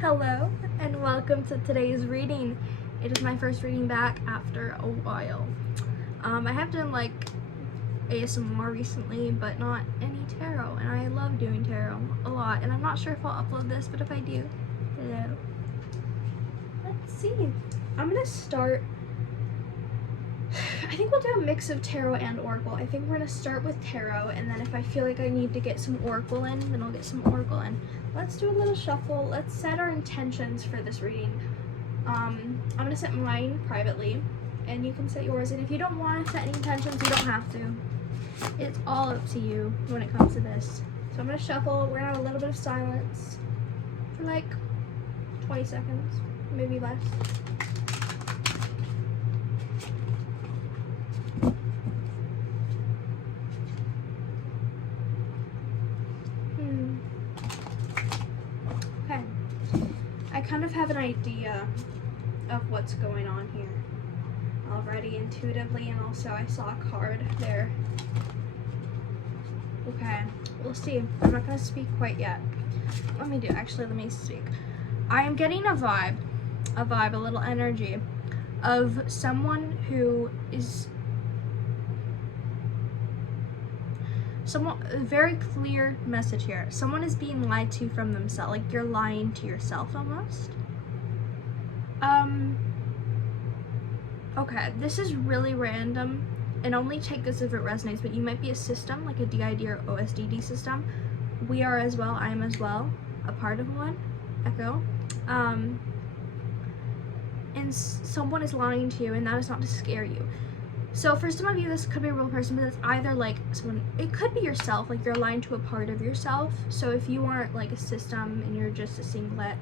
Hello and welcome to today's reading. It is my first reading back after a while. I have done like ASMR recently, but not any tarot, and I love doing tarot a lot, and I'm not sure if I'll upload this, but if I do, hello. Let's see. I'm gonna start, I think we'll do a mix of tarot and oracle. I think we're gonna start with tarot, and then if I feel like I need to get some oracle in, then I'll get some oracle in. Let's do a little shuffle. Let's set our intentions for this reading. I'm gonna set mine privately, and you can set yours, and if you don't want to set any intentions, you don't have to. It's all up to you when it comes to this. So I'm gonna shuffle. We're gonna have a little bit of silence for like 20 seconds, maybe less. Okay, I kind of have an idea of what's going on here already intuitively, and also I saw a card there. Okay, we'll see. I'm not gonna speak quite yet. Let me speak. I am getting a vibe, a little energy of someone who is a very clear message here. Someone is being lied to from themselves, like you're lying to yourself almost. Okay, this is really random, and only take this if it resonates, but you might be a system, like a DID or OSDD system. We are as well, I am as well, a part of one, echo. And someone is lying to you, and that is not to scare you. So for some of you, this could be a real person, but it's either like someone, it could be yourself, like you're lying to a part of yourself. So if you aren't like a system and you're just a singlet,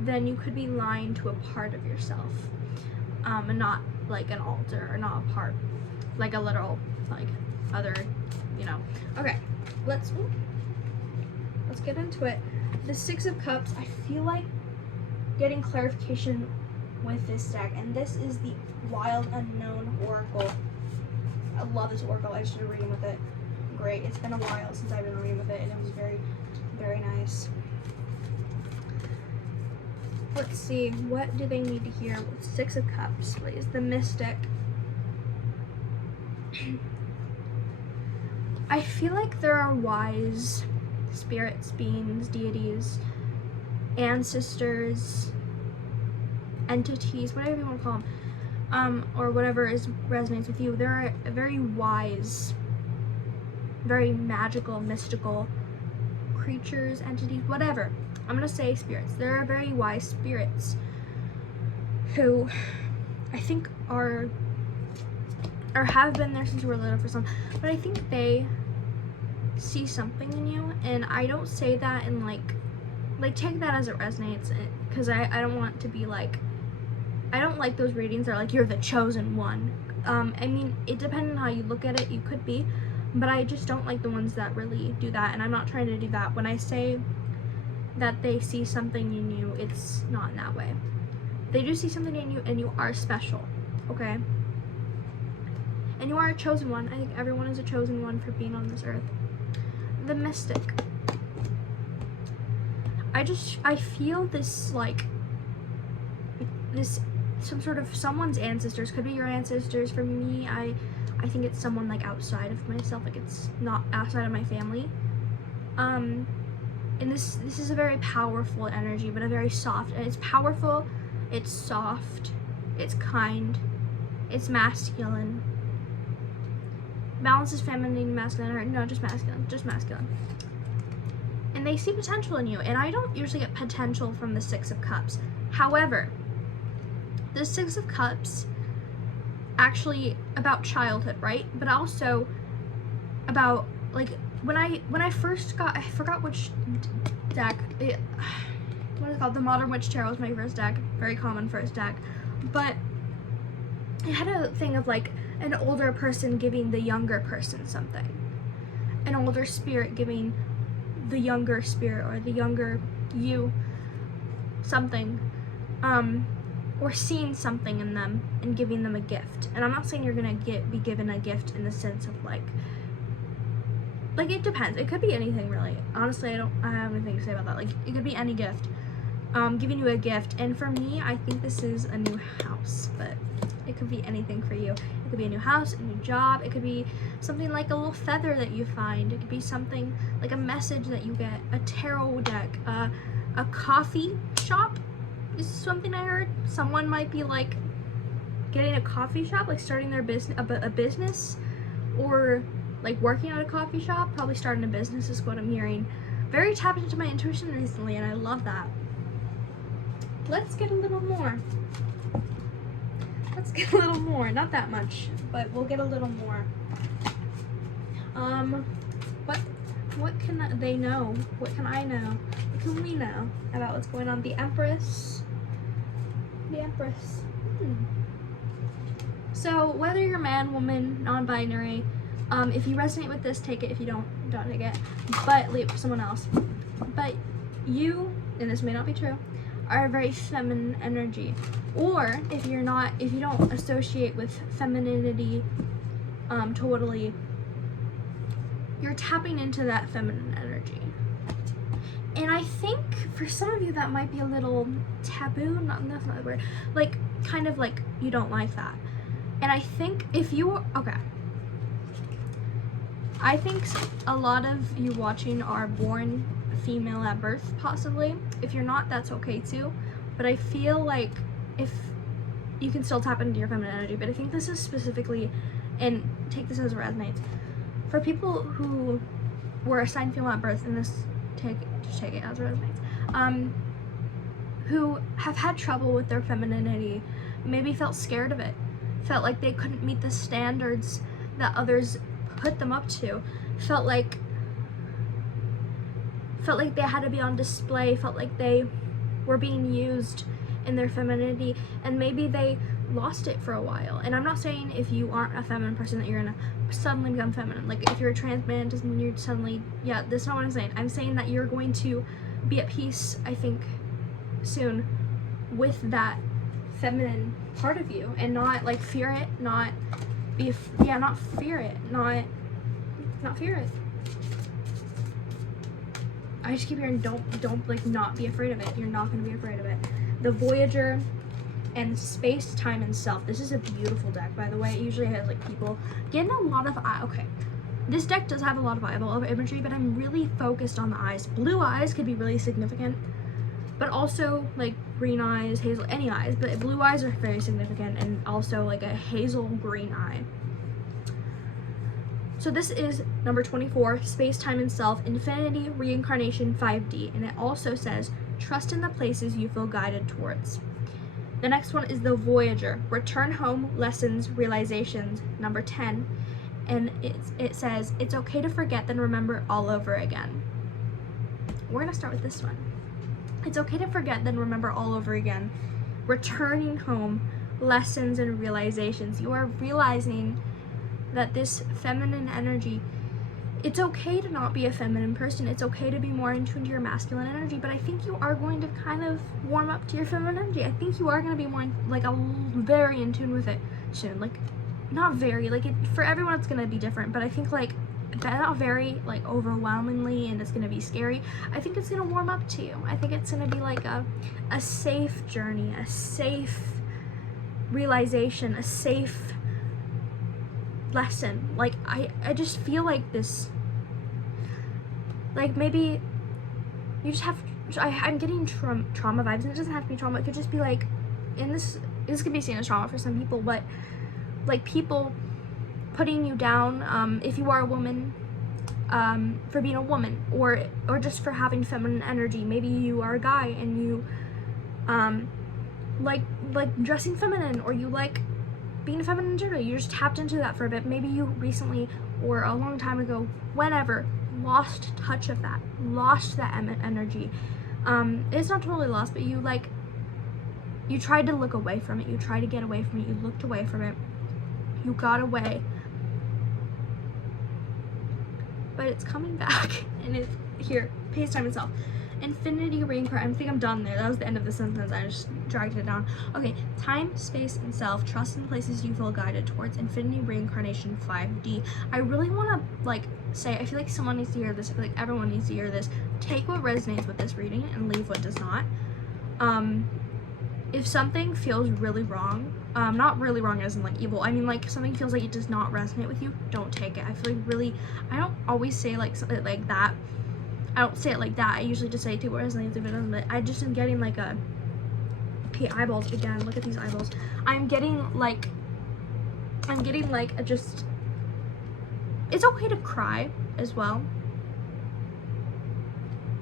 then you could be lying to a part of yourself, and not like an alter, or not a part, like a literal, like other, you know. Okay, let's get into it. The Six of Cups, I feel like getting clarification with this deck, and this is the Wild Unknown Oracle. I love this oracle. I just did a reading with it. Great. It's been a while since I've been reading with it, and it was very, very nice. Let's see, what do they need to hear with Six of Cups, please? The Mystic. I feel like there are wise spirits, beings, deities, ancestors, entities, whatever you want to call them, or whatever resonates with you. There are very wise, very magical, mystical creatures, entities, whatever. I'm gonna say spirits. There are very wise spirits who I think are or have been there since you were little for some, but I think they see something in you, and I don't say that in like take that as it resonates, because I don't want to be like, I don't like those readings that are like you're the chosen one. I mean, it depends on how you look at it, you could be, but I just don't like the ones that really do that, and I'm not trying to do that. When I say that they see something in you, it's not in that way. They do see something in you, and you are special, okay? And you are a chosen one. I think everyone is a chosen one for being on this earth. The Mystic. I feel this, like, some sort of someone's ancestors. Could be your ancestors. For me, I think it's someone like outside of myself, like it's not outside of my family. And this is a very powerful energy, but a very soft, and it's powerful, it's soft, it's kind, it's masculine. Balances feminine, masculine, or no, just masculine. And they see potential in you, and I don't usually get potential from the Six of Cups. However, the Six of Cups actually about childhood, right? But also about like when I first got, I forgot which deck, what is it called? The Modern Witch Tarot was my first deck, very common first deck, but it had a thing of like an older person giving the younger person something, an older spirit giving the younger spirit or the younger you something, or seeing something in them and giving them a gift. And I'm not saying you're gonna be given a gift in the sense of like it depends. It could be anything really. Honestly, I have anything to say about that. Like, it could be any gift. giving you a gift. And for me, I think this is a new house, but it could be anything for you. It could be a new house, a new job. It could be something like a little feather that you find. It could be something like a message that you get, a tarot deck, a coffee shop is something I heard. Someone might be like getting a coffee shop, like starting their business, a business, or like working at a coffee shop. Probably starting a business is what I'm hearing. Very tapped into my intuition recently, and I love that. Let's get a little more. Let's get a little more. Not that much, but we'll get a little more. What can they know? What can I know? What can we know about what's going on? The Empress. The Empress. So whether you're man, woman, non-binary, if you resonate with this, take it. If you don't take it. But leave it for someone else. But you, and this may not be true, are a very feminine energy. Or if you don't associate with femininity totally, you're tapping into that feminine energy. And I think for some of you that might be a little taboo, that's not the word, like kind of like you don't like that. And I think I think a lot of you watching are born female at birth, possibly. If you're not, that's okay too. But I feel like if you can still tap into your feminine energy, but I think this is specifically, and take this as it resonates, for people who were assigned female at birth, and just take it as it resonates, who have had trouble with their femininity, maybe felt scared of it, felt like they couldn't meet the standards that others put them up to, felt like they had to be on display, felt like they were being used in their femininity, and maybe they lost it for a while. And I'm not saying if you aren't a feminine person that you're gonna suddenly become feminine. Like if you're a trans man, doesn't mean you're suddenly, yeah, that's not what I'm saying. I'm saying that you're going to be at peace, I think, soon with that feminine part of you, and not like fear it, not fear it. I just keep hearing don't like not be afraid of it. You're not going to be afraid of it. The Voyager and Space, Time, and Self. This is a beautiful deck, by the way. It usually has like people getting a lot of okay. This deck does have a lot of eyeball imagery, but I'm really focused on the eyes. Blue eyes could be really significant, but also like green eyes, hazel, any eyes, but blue eyes are very significant, and also like a hazel green eye. So this is number 24, Space, Time, and Self, Infinity, Reincarnation, 5D, and it also says, trust in the places you feel guided towards. The next one is the Voyager, Return Home, Lessons, Realizations, number 10, and it says, it's okay to forget, then remember all over again. We're gonna start with this one. It's okay to forget, then remember all over again. Returning home, lessons, and realizations. You are realizing that this feminine energy, it's okay to not be a feminine person. It's okay to be more in tune to your masculine energy, but I think you are going to kind of warm up to your feminine energy. I think you are going to be more very in tune with it soon. Like, not very, like for everyone it's going to be different, but I think like not very like overwhelmingly, and it's going to be scary. I think it's going to warm up to you. I think it's going to be like a safe journey, a safe realization, a safe lesson. Like I just feel like this, like maybe you just have, I'm getting trauma vibes, and it doesn't have to be trauma. It could just be like, and this could be seen as trauma for some people, but like people putting you down, if you are a woman, for being a woman, or just for having feminine energy. Maybe you are a guy and you like dressing feminine, or you like being feminine in general. You just tapped into that for a bit. Maybe you recently, or a long time ago, whenever, lost touch of that, lost that energy. It's not totally lost, but you tried to look away from it. You tried to get away from it. You looked away from it. You got away. But it's coming back, and it's here. Space, Time, and Self. Infinity, Reincarnation. I think I'm done there. That was the end of the sentence. I just dragged it down. Okay, Time, Space, and Self. Trust in places you feel guided towards. Infinity, Reincarnation, 5D. I really want to say, I feel like someone needs to hear this. I feel like everyone needs to hear this. Take what resonates with this reading and leave what does not. If something feels really wrong, not really wrong as in like evil, I mean like something feels like it does not resonate with you, don't take it. I feel like really, I don't always say like that. I don't say it like that. I usually just say take what resonates if it doesn't. But I just am getting like a, okay, eyeballs again. Look at these eyeballs. I'm getting like a just. It's okay to cry as well.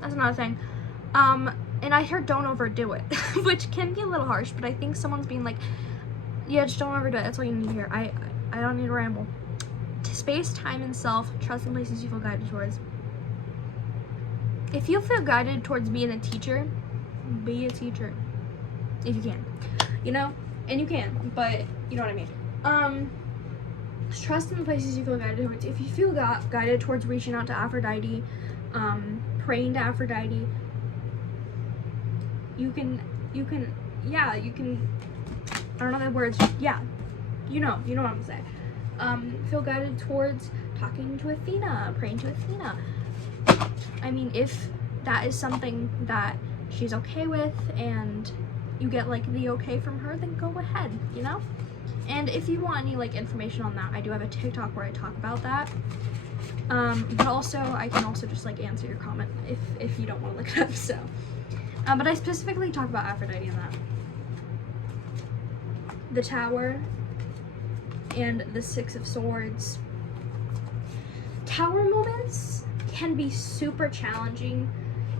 That's another thing. And I heard don't overdo it, which can be a little harsh, but I think someone's being like, yeah, just don't overdo it. That's all you need to hear. I don't need to ramble. Space, time, and self. Trust in places you feel guided towards. If you feel guided towards being a teacher, be a teacher. If you can. You know? And you can, but you know what I mean. Trust in the places you feel guided towards. If you feel guided towards reaching out to Aphrodite, praying to Aphrodite, you can, I don't know the words, yeah, you know what I'm saying. Feel guided towards talking to Athena, praying to Athena. I mean, if that is something that she's okay with and you get like the okay from her, then go ahead, you know? And if you want any like information on that, I do have a TikTok where I talk about that. But also I can also just like answer your comment if you don't want to look it up, so. But I specifically talk about Aphrodite in that. The Tower and the Six of Swords. Tower moments can be super challenging,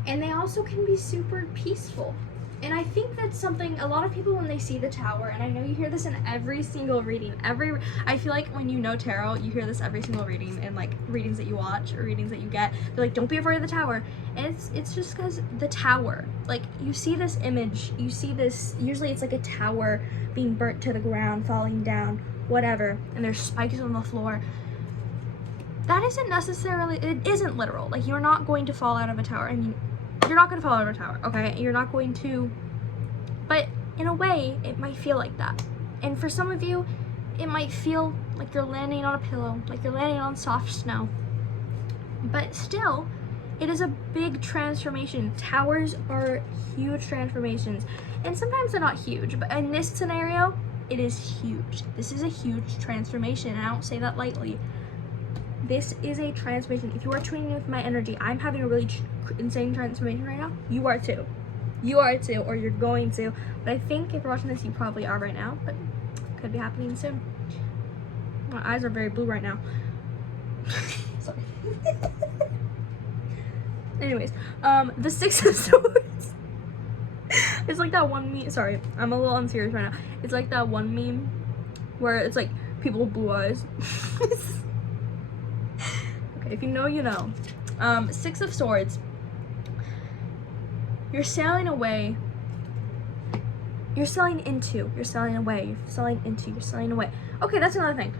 and they also can be super peaceful. And I think that's something a lot of people, when they see the Tower, and I know you hear this in every single reading, I feel like when you know tarot, you hear this every single reading, and like readings that you watch or readings that you get, they're like, don't be afraid of the Tower. And it's just because the Tower, like, you see this image, you see this, usually it's like a tower being burnt to the ground, falling down, whatever, and there's spikes on the floor. That isn't necessarily, it isn't literal. Like, you're not going to fall out of a tower. I mean, you're not going to fall out of a tower, okay? You're not going to, but in a way, it might feel like that. And for some of you, it might feel like you're landing on a pillow, like you're landing on soft snow. But still, it is a big transformation. Towers are huge transformations. And sometimes they're not huge, but in this scenario, it is huge. This is a huge transformation, and I don't say that lightly. This is a transformation. If you are tuning in with my energy, I'm having a really insane transformation right now. You are too. You are too, or you're going to. But I think if you're watching this, you probably are right now, but it could be happening soon. My eyes are very blue right now. Sorry. Anyways, the Six of Swords. It's like that one meme. Sorry, I'm a little unserious right now. It's like that one meme where it's like people with blue eyes. Okay, if you know, you know. Six of Swords. You're sailing away. You're sailing into. You're sailing away. You're sailing into. You're sailing away. Okay, that's another thing.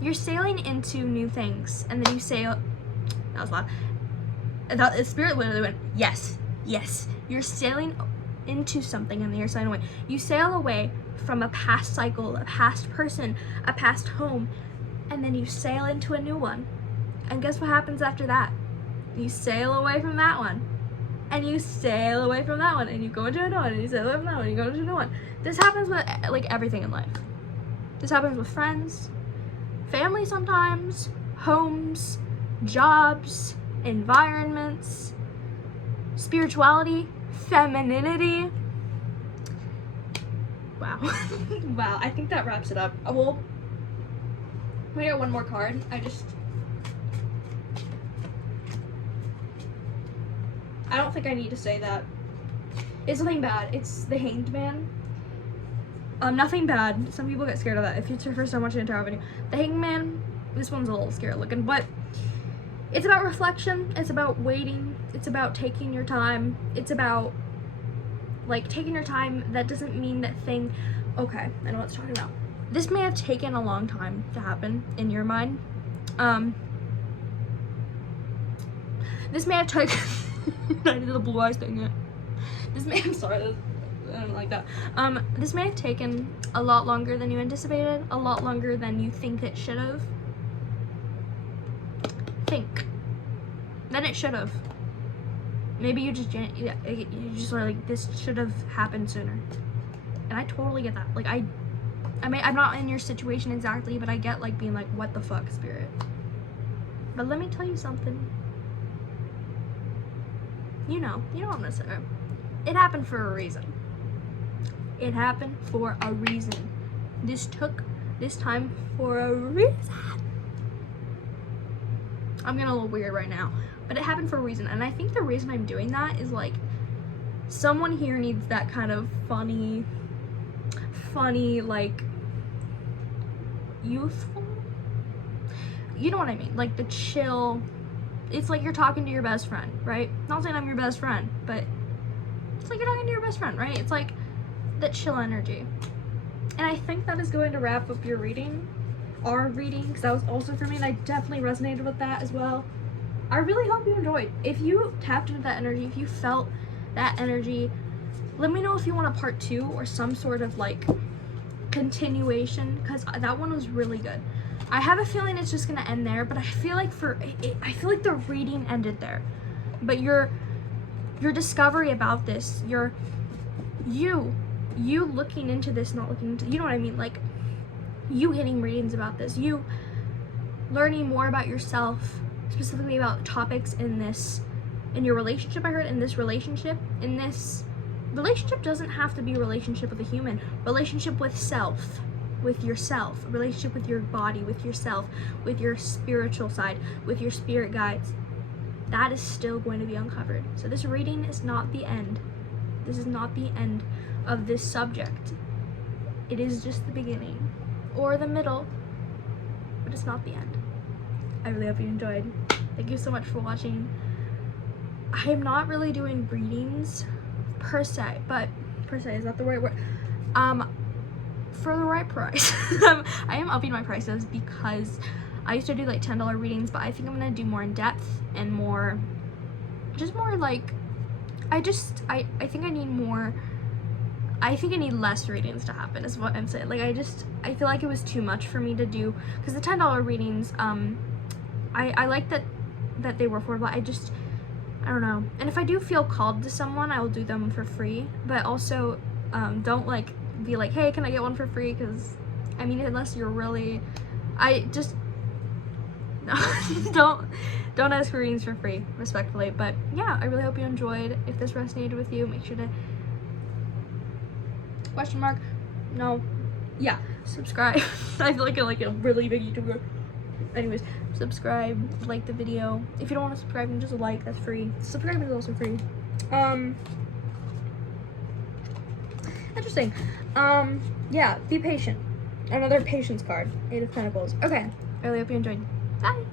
You're sailing into new things, and then you sail. That was loud. The spirit literally went, yes, yes. You're sailing into something, and then you're sailing away. You sail away from a past cycle, a past person, a past home, and then you sail into a new one. And guess what happens after that? You sail away from that one, and you sail away from that one, and you go into another one, and you sail away from that one, and you go into another one. This happens with like everything in life. This happens with friends, family sometimes, homes, jobs, environments, spirituality, femininity. Wow. Wow, I think that wraps it up. Well, we got one more card. I don't think I need to say that. It's nothing bad. It's the Hanged Man. Nothing bad. Some people get scared of that if it's your first time watching a tarot video. The Hanged Man, this one's a little scary looking, but it's about reflection. It's about waiting. It's about taking your time. It's about, like, taking your time. That doesn't mean that thing, okay, I know what it's talking about. This may have taken a long time to happen in your mind. This may have taken, I did the blue eyes thing yet. This may, I'm sorry, I don't like that. This may have taken a lot longer than you anticipated, a lot longer than you think it should have. Then it should have. Maybe you just are like, this should have happened sooner. And I totally get that. Like, I mean, I'm not in your situation exactly, but I get like being like, what the fuck, Spirit. But let me tell you something. You know what I'm gonna say. It happened for a reason. It happened for a reason. This took this time for a reason. I'm getting a little weird right now, but it happened for a reason. And I think the reason I'm doing that is like, someone here needs that kind of funny, like, youthful, you know what I mean, like the chill. It's like you're talking to your best friend, right? Not saying I'm your best friend, but it's like you're talking to your best friend, right? It's like that chill energy. And I think that is going to wrap up your reading, our reading, because that was also for me, and I definitely resonated with that as well. I really hope you enjoyed. If you tapped into that energy, if you felt that energy, let me know if you want a part 2 or some sort of like continuation, because that one was really good. I have a feeling it's just gonna end there, but I feel like I feel like the reading ended there. But your discovery about this, you looking into this, not looking into, you know what I mean, like you getting readings about this, you learning more about yourself, specifically about topics in your relationship. I heard in this relationship doesn't have to be a relationship with a human. Relationship with self, with yourself, a relationship with your body, with yourself, with your spiritual side, with your spirit guides. That is still going to be uncovered. So this reading is not the end. This is not the end of this subject. It is just the beginning or the middle, but it's not the end. I really hope you enjoyed. Thank you so much for watching. I am not really doing readings per se, is that the right word? For the right price. I am upping my prices because I used to do like $10 readings, but I think I'm gonna do more in depth and more, just more like, I think I need more, I think I need less readings to happen is what I'm saying. Like I feel like it was too much for me to do, because the $10 readings, I like that they were affordable. I don't know. And if I do feel called to someone, I will do them for free, but also don't like be like, hey, can I get one for free? Because I mean, unless you're really, no, don't ask for readings for free, respectfully. But yeah, I really hope you enjoyed. If this resonated with you, make sure to subscribe. I feel like I'm like a really big YouTuber. Anyways, subscribe, like the video. If you don't want to subscribe, then just a like, that's free. Subscribe is also free. Interesting. Yeah, be patient. Another patience card. 8 of Pentacles. Okay, I really hope you enjoyed. Bye.